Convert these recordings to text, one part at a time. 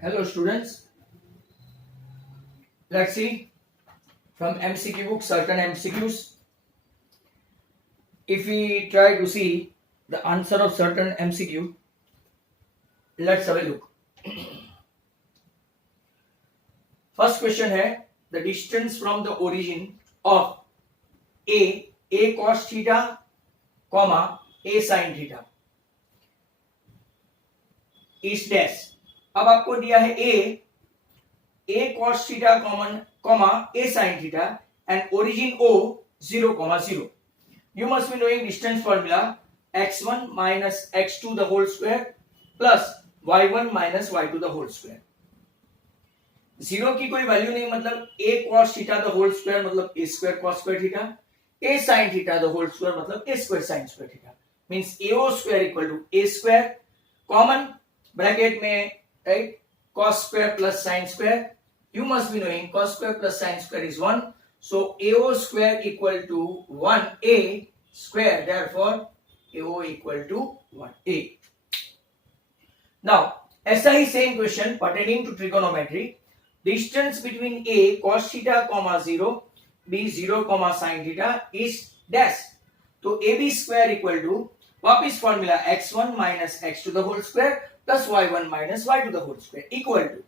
Hello students, let's see from MCQ book certain MCQs. If we try to see the answer of certain MCQ, let's have a look. First question है the distance from the origin of a cos theta, comma a sin theta is dash. अब आपको दिया है a cos theta comma a sin theta and origin O 0, 0. You must be knowing distance formula x1 minus x2 the whole square plus y1 minus y2 the whole square. 0 की कोई value नहीं, मतलब a cos theta the whole square मतलब a square cos square theta, a sin theta the whole square मतलब a square sin square theta, means ao square equal to a square, common bracket में right cos square plus sin square. You must be knowing cos square plus sin square is 1, so ao square equal to 1a square, therefore ao equal to 1a. Now ऐसा ही same question pertaining to trigonometry. Distance between a cos theta comma 0, b 0 comma sin theta is dash. तो ab square equal to वापिस formula x1 minus x to the whole square plus y1 minus y to the whole square equal to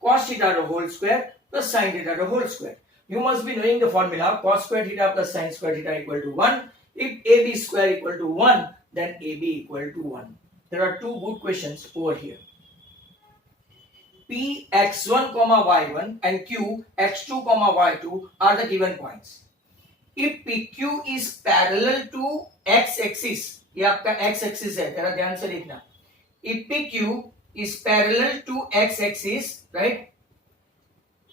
cos theta the whole square plus sin theta the whole square. You must be knowing the formula cos square theta plus sin square theta equal to 1. If ab square equal to 1, then ab equal to 1. There are two good questions over here. P x1 comma y1 and Q x2 comma y2 are the given points. If PQ is parallel to x axis, ये आपका x axis है, जरा ध्यान से देखना. If PQ is parallel to x axis, right?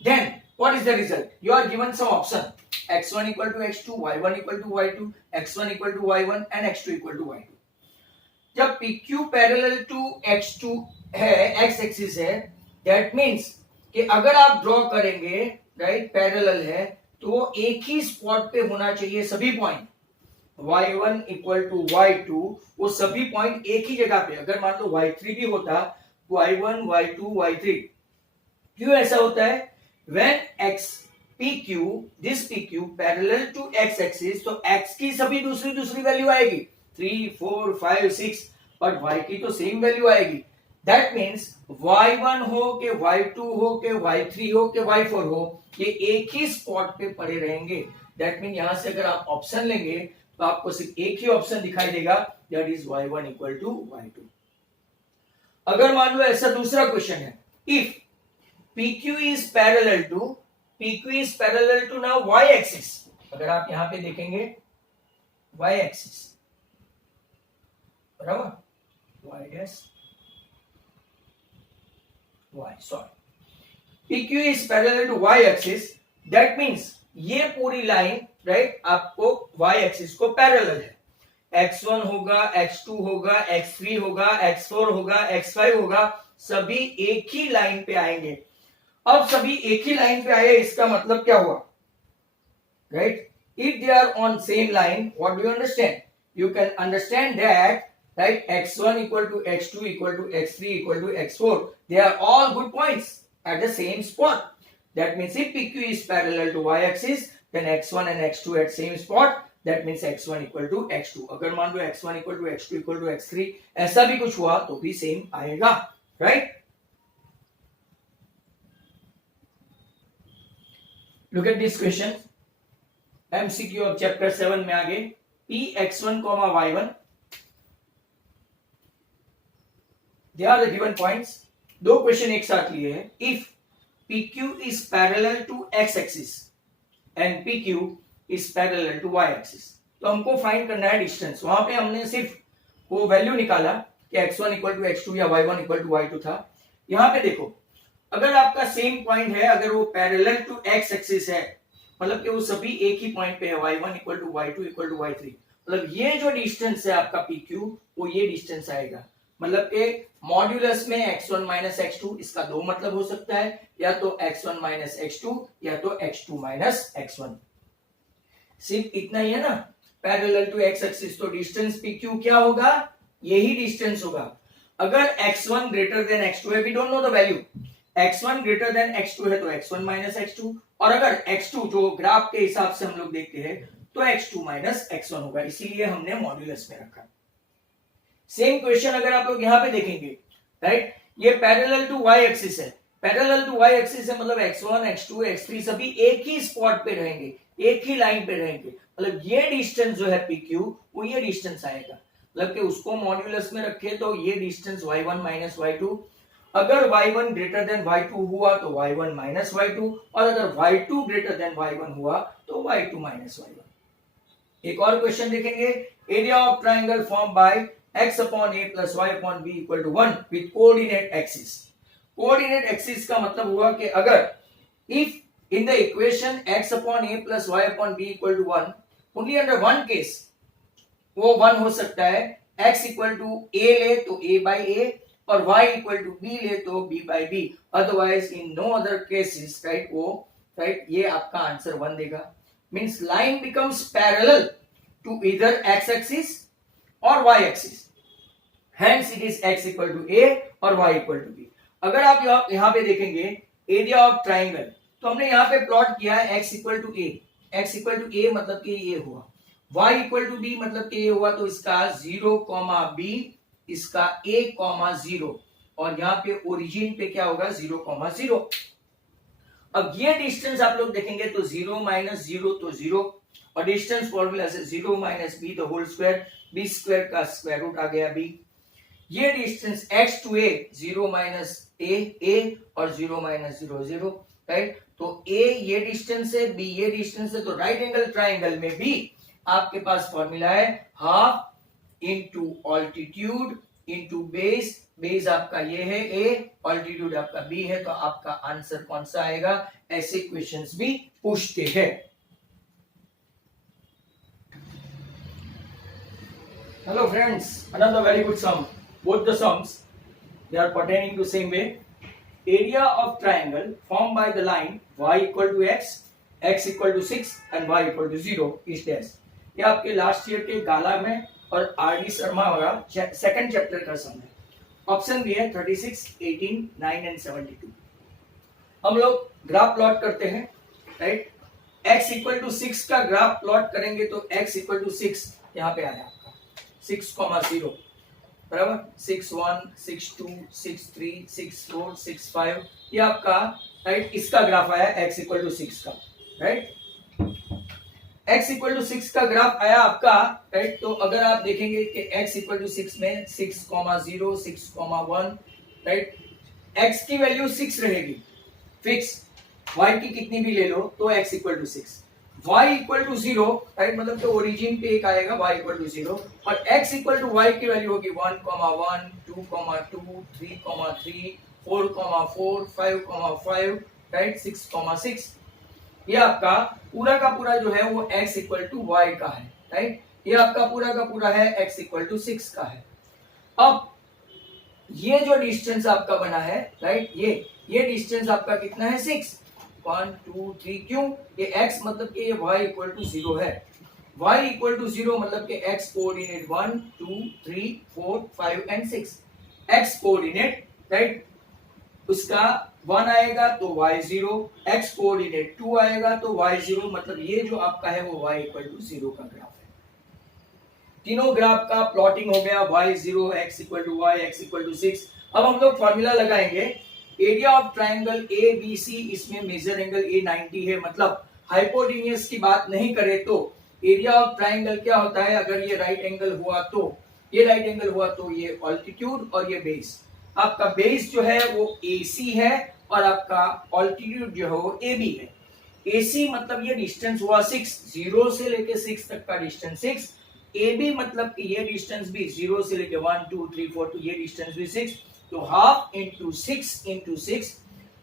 Then what is the result? You are given some option: x1 equal to x2, y1 equal to y2, x1 equal to y1 and x2 equal to y2. जब PQ parallel to x2 है, x axis है, that means कि अगर आप draw करेंगे, right, parallel है, तो वो एक ही स्पॉट पे होना चाहिए सभी point. y1 equal to y2, वो सभी पॉइंट एक ही जगह पे. अगर मान लो y3 भी होता, y1 y2 y3, क्यों ऐसा होता है? when x pq, this pq parallel to x axis, तो x की सभी दूसरी वैल्यू आएगी 3 4 5 6, पर y की तो सेम वैल्यू आएगी. दैट मीन्स y1 हो के y2 हो के y3 हो के y4 हो, ये एक ही स्पॉट पे पड़े रहेंगे. दैट मीन यहां से अगर आप ऑप्शन लेंगे तो आपको सिर्फ एक ही ऑप्शन दिखाई देगा, that is y1 equal to y2. अगर मान लो ऐसा दूसरा क्वेश्चन है, if PQ is parallel to now y axis. अगर आप यहां पे देखेंगे y axis, बराबर, y dash y, sorry, PQ is parallel to y axis, that means ये पूरी लाइन, राइट, आपको y एक्सिस को पैरेलल है. x1 होगा, x2 होगा, x3 होगा, x4 होगा, x5 होगा, सभी एक ही लाइन पे आएंगे. अब सभी एक ही लाइन पे आए, इसका मतलब क्या हुआ, right? If they are on same line, what do you understand? You can understand that, right, x1 equal to x2 equal to x3 equal to x4, they are all good points at the same spot. That means if PQ is parallel to y-axis, then x1 and x2 at same spot. That means x1 equal to x2. अगर मान लो x1 equal to x2 equal to x3, ऐसा भी कुछ हुआ तो भी same आएगा, right? Look at this question. MCQ of chapter 7 में आगे P x1 comma y1. They are the given points. दो क्वेश्चन एक साथ लिए हैं. If PQ is parallel to x axis and PQ is parallel to y axis, तो हमको find करना है डिस्टेंस. वहां पे हमने सिर्फ वो वैल्यू निकाला कि x1 इक्वल टू x2 या y1 इक्वल टू y2 था. यहां पे देखो, अगर आपका सेम पॉइंट है, अगर वो पैरेलल टू x एक्सिस है, मतलब कि वो सभी एक ही पॉइंट पे है, y1 equal to y2 equal to y3, मतलब ये जो डिस्टेंस है आपका PQ, वो ये डिस्टेंस आएगा. मतलब कि मॉड्यूलस में x1 माइनस x2, इसका दो मतलब हो सकता है, या तो x1 माइनस x2 या तो x2 माइनस x1. सिर्फ इतना ही है ना, पैरेलल टू x एक्सिस, तो डिस्टेंस PQ क्या होगा? यही डिस्टेंस होगा. अगर x1 ग्रेटर देन x2 है, we don't know the value, x1 greater than x2 है तो x1 माइनस x2, और अगर x2 जो ग्राफ के हिसाब से हम लोग देखते हैं तो x2 माइनस x1 होगा, इसीलिए हमने मॉड्यूलस में रखा। सेम क्वेश्चन अगर आप लोग यहां पे देखेंगे, राइट, ये पैरेलल टू y एक्सिस है, पैरेलल टू y एक्सिस है मतलब x1 x2 x3 सभी एक ही स्पॉट पे रहेंगे, एक ही लाइन पे रहेंगे, मतलब ये डिस्टेंस जो है PQ वो ये डिस्टेंस आएगा, मतलब कि उसको मॉड्यूलस में रखे तो ये डिस्टेंस y1 माइनस y2, अगर y1 ग्रेटर देन y2 हुआ तो y1 माइनस y2, और अगर y2 ग्रेटर देन y1 हुआ तो y2 माइनस y1। एक और क्वेश्चन देखेंगे, area of triangle form by x upon a plus y upon b equal to 1 with coordinate axis. Coordinate axis का मतलब हुआ कि अगर if in the equation x upon a plus y upon b equal to 1, only under one case वो 1 हो सकता है, x equal to a ले तो a बाई a और y इक्वल टू b ले तो b by b, otherwise in no other cases, right, वो राइट ये आपका आंसर 1 देगा। Means line becomes parallel to either x axis और y axis, hence it is x equal to a और y equal to b। अगर आप यहां पे देखेंगे एरिया ऑफ ट्राइंगल, तो हमने यहां पे प्लॉट किया है x equal to a, x equal to a मतलब कि ये हुआ, y इक्वल टू b मतलब कि ये हुआ, तो इसका 0, b, इसका a, 0, और यहाँ पे ओरिजिन पे क्या होगा 0, 0। अब ये डिस्टेंस आप लोग देखेंगे तो 0 माइनस 0 तो 0, और डिस्टेंस फॉर्मूला से 0 minus b the whole square, b square का स्क्वायर रूट आ गया b। ये distance x to a 0 minus a और 0 माइनस 0 0, राइट, तो a ये डिस्टेंस है, b ये डिस्टेंस है, तो राइट एंगल ट्राइंगल में भी आपके पास फॉर्मूला है half into altitude into base, base आपका ये है a, ऑल्टीट्यूड आपका b है, तो आपका आंसर कौन सा आएगा, ऐसे क्वेश्चंस भी पूछते हैं। Hello friends, another very good sum, both the sums they are pertaining to same way। area of triangle formed by the line y equal to x equal to 6 and y equal to 0 is dash। ये आपके last year के गाला में और RD Sharma वाला second chapter का सम है। Option भी है 36, 18, 9 एंड 72। हम लोग ग्राफ प्लॉट करते हैं, राइट, x इक्वल टू 6 का ग्राफ प्लॉट करेंगे तो x इक्वल टू 6 यहाँ पे आया आपका 6,0 बराबर, 6 1 6 2 6 3 6 4 6 5, ये आपका राइट इसका ग्राफ आया x इक्वल टू 6 का, राइट, x इक्वल टू 6 का ग्राफ आया आपका, राइट। तो अगर आप देखेंगे कि x इक्वल टू 6 में 6,0 6,1, राइट, x की वैल्यू 6 रहेगी फिक्स, y की कितनी भी ले लो तो x equal to 6, y equal to 0, right, मतलब तो ओरिजिन पे एक आएगा y इक्वल टू 0, और x इक्वल टू y की वैल्यू होगी 1, 1, 2, 2, 3, 3, 4, 4, 5, 5, राइट, 6, 6। ये आपका पूरा का पूरा जो है वो x इक्वल टू y का है, राइट, ये आपका पूरा का पूरा है x इक्वल टू 6 का है। अब ये जो डिस्टेंस आपका बना है, राइट, ये डिस्टेंस आपका कितना है 6, 1 2 3, क्यों, ये x मतलब कि ये y इक्वल टू 0 है, y इक्वल टू 0 मतलब कि x coordinate 1 2 3 4 5 and 6, x coordinate, right, उसका 1 आएगा तो y0, x कोऑर्डिनेट 2 आएगा तो y0, मतलब ये जो आपका है वो y इक्वल टू 0 का ग्राफ है। तीनों ग्राफ का प्लॉटिंग हो गया, y0, x equal to y, x equal to 6। अब हम लोग फॉर्मूला लगाएंगे, एरिया ऑफ ट्राइंगल ABC, इसमें मेजर एंगल A 90 है, मतलब हाइपोटेन्यूज की बात नहीं करें तो एरिया ऑफ ट्राइंगल क्या होता है, अगर ये राइट एंगल हुआ तो ये राइट एंगल हुआ तो ये ऑल्टीट्यूड और ये बेस, आपका बेस जो है वो AC है और आपका ऑल्टीट्यूड जो है वो AB है। AC मतलब ये डिस्टेंस हुआ 6, 0 से लेके 6 तक का डिस्टेंस 6, AB मतलब कि ये डिस्टेंस भी 0 से लेके 1 2 3 4 तो ये डिस्टेंस भी 6, तो half into 6 into 6,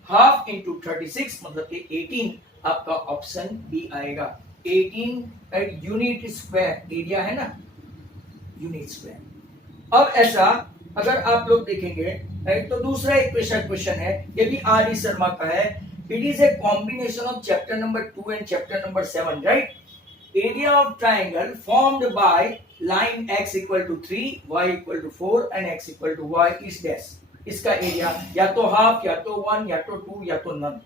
half into 36 मतलब कि 18, आपका ऑप्शन बी आएगा। 18 यूनिट स्क्वायर एरिया है ना, यूनिट स्क्वायर। अब ऐसा अगर आप लोग देखेंगे, राइट, तो दूसरा एक क्वेश्चन है, ये भी आर डी शर्मा का है, it is a combination of chapter number 2 and chapter number 7, राइट। Area of triangle formed by line x equal to 3, y equal to 4 and x equal to y is dash. इसका area, या तो half, या तो 1, या तो 2, या तो नन।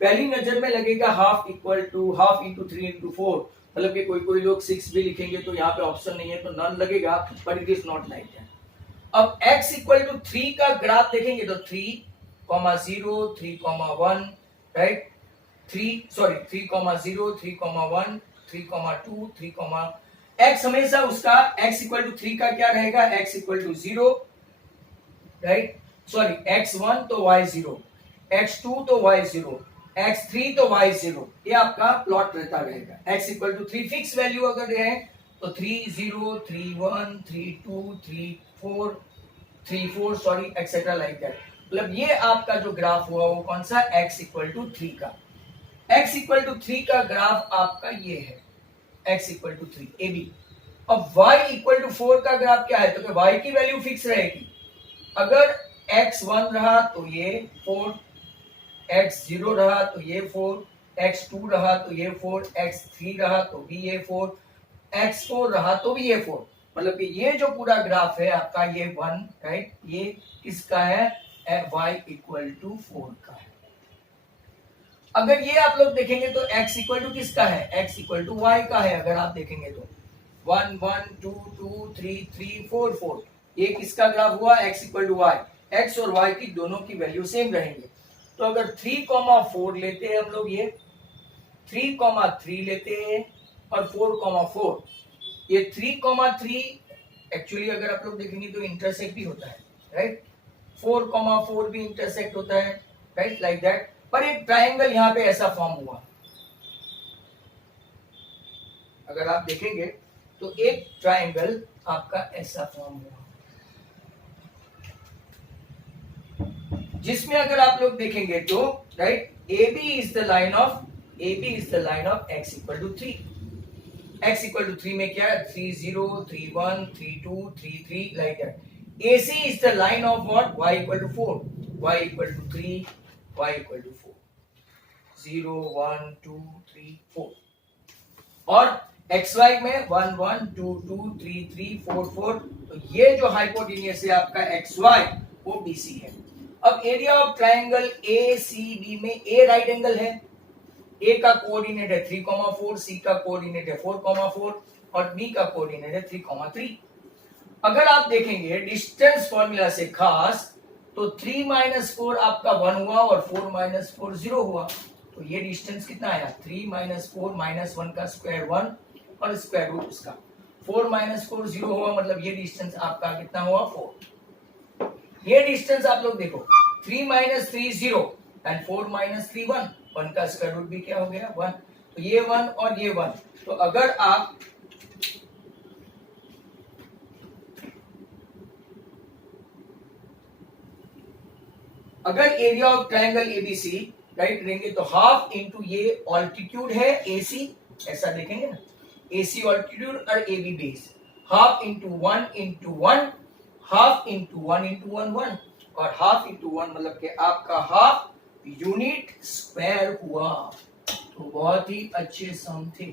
पहली नजर में लगेगा half equal to half into 3 into 4, मतलब कि कोई लोग 6 भी लिखेंगे तो यहाँ पे ऑप्शन नहीं है तो नन लगेगा, but it is not like that. अब x इक्वल टू 3 का ग्राफ देखेंगे तो 3,0, 3,1, राइट, 3,0, 3,1, 3,2, 3, x हमेशा उसका x इक्वल टू 3 का क्या रहेगा, x equal to 0, right, sorry x1 तो y 0, x2 तो y 0, x3 तो y 0, ये आपका प्लॉट रहता रहेगा। x equal to 3 fix value अगर है तो 3, 0, 3, 1, 3, 2, 3, 4, 3, 4, सॉरी एक्सेट्रा लाइक दैट। मतलब ये आपका जो ग्राफ हुआ वो कौन सा, x इक्वल टू 3 का। x इक्वल टू 3 का ग्राफ आपका ये है, x इक्वल टू 3 AB। अब y इक्वल टू 4 का ग्राफ क्या है, तो y की वैल्यू फिक्स रहेगी। अगर x1 रहा तो ये 4, x0 रहा तो ये 4, x2 रहा तो ये 4, x3 रहा तो भी ये 4, x4 रहा तो भी ये 4। मतलब कि ये जो पूरा ग्राफ है आपका ये 1, राइट, ये किसका है, y इक्वल टू 4 का है। अगर ये आप लोग देखेंगे तो x इक्वल टू किसका है, x इक्वल टू y का है। अगर आप देखेंगे तो 1, 1, 2, 2, 3, 3, 4, 4, ये किसका ग्राफ हुआ, x equal to y। x और y की दोनों की वैल्यू सेम रहेंगे। तो अगर 3,4 लेते हैं हम लोग, ये 3,3 लेते हैं और 4,4, ये 3,3 एक्चुअली अगर आप लोग देखेंगे तो इंटरसेक्ट भी होता है, राइट, 4,4 भी इंटरसेक्ट होता है, राइट, लाइक दैट। पर एक ट्रायंगल यहाँ पे ऐसा फॉर्म हुआ, अगर आप देखेंगे तो एक ट्रायंगल आपका ऐसा फॉर्म हुआ, जिसमें अगर आप लोग देखेंगे तो, right, AB is the line of x equal to 3। x equal to 3 में क्या है, 3, 0, 3, 1, 3, 2, 3, 3, like that. AC is the line of what, y equal to 4, y equal to 3, y equal to 4, 0, 1, 2, 3, 4। और xy में 1, 1, 2, 2, 3, 3, 4, 4। तो ये जो हाइपोटेन्यूस है आपका xy वो BC है। अब एरिया ऑफ ट्रायंगल ACB में A राइट एंगल है, A का कोऑर्डिनेट है 3,4, C का कोऑर्डिनेट है 4,4 और B का कोऑर्डिनेट है 3,3। अगर आप देखेंगे डिस्टेंस फॉर्मूला से खास तो 3 - 4 आपका 1 हुआ और 4 - 4 0 हुआ। तो ये डिस्टेंस कितना आया, 3 - 4 - 1 का स्क्वायर 1 और स्क्वायर रूट उसका 4 - 4 0 हुआ, मतलब ये डिस्टेंस आपका कितना हुआ, 4। ये डिस्टेंस आप लोग देखो 3 - 3 0 एंड 4 - 3 1, 1 का स्क्वायर रूट भी क्या हो गया 1। तो ये 1 और ये 1। तो अगर आप area of triangle ABC right लेंगे तो हाफ इंटू ये ऑल्टीट्यूड है AC, ऐसा देखेंगे ना, AC ऑल्टीट्यूड और AB base, half into 1 into 1, half into 1 into 1 1 और हाफ इंटू 1 मतलब कि आपका हाफ यूनिट स्क्वायर हुआ। तो बहुत ही अच्छे सम थे।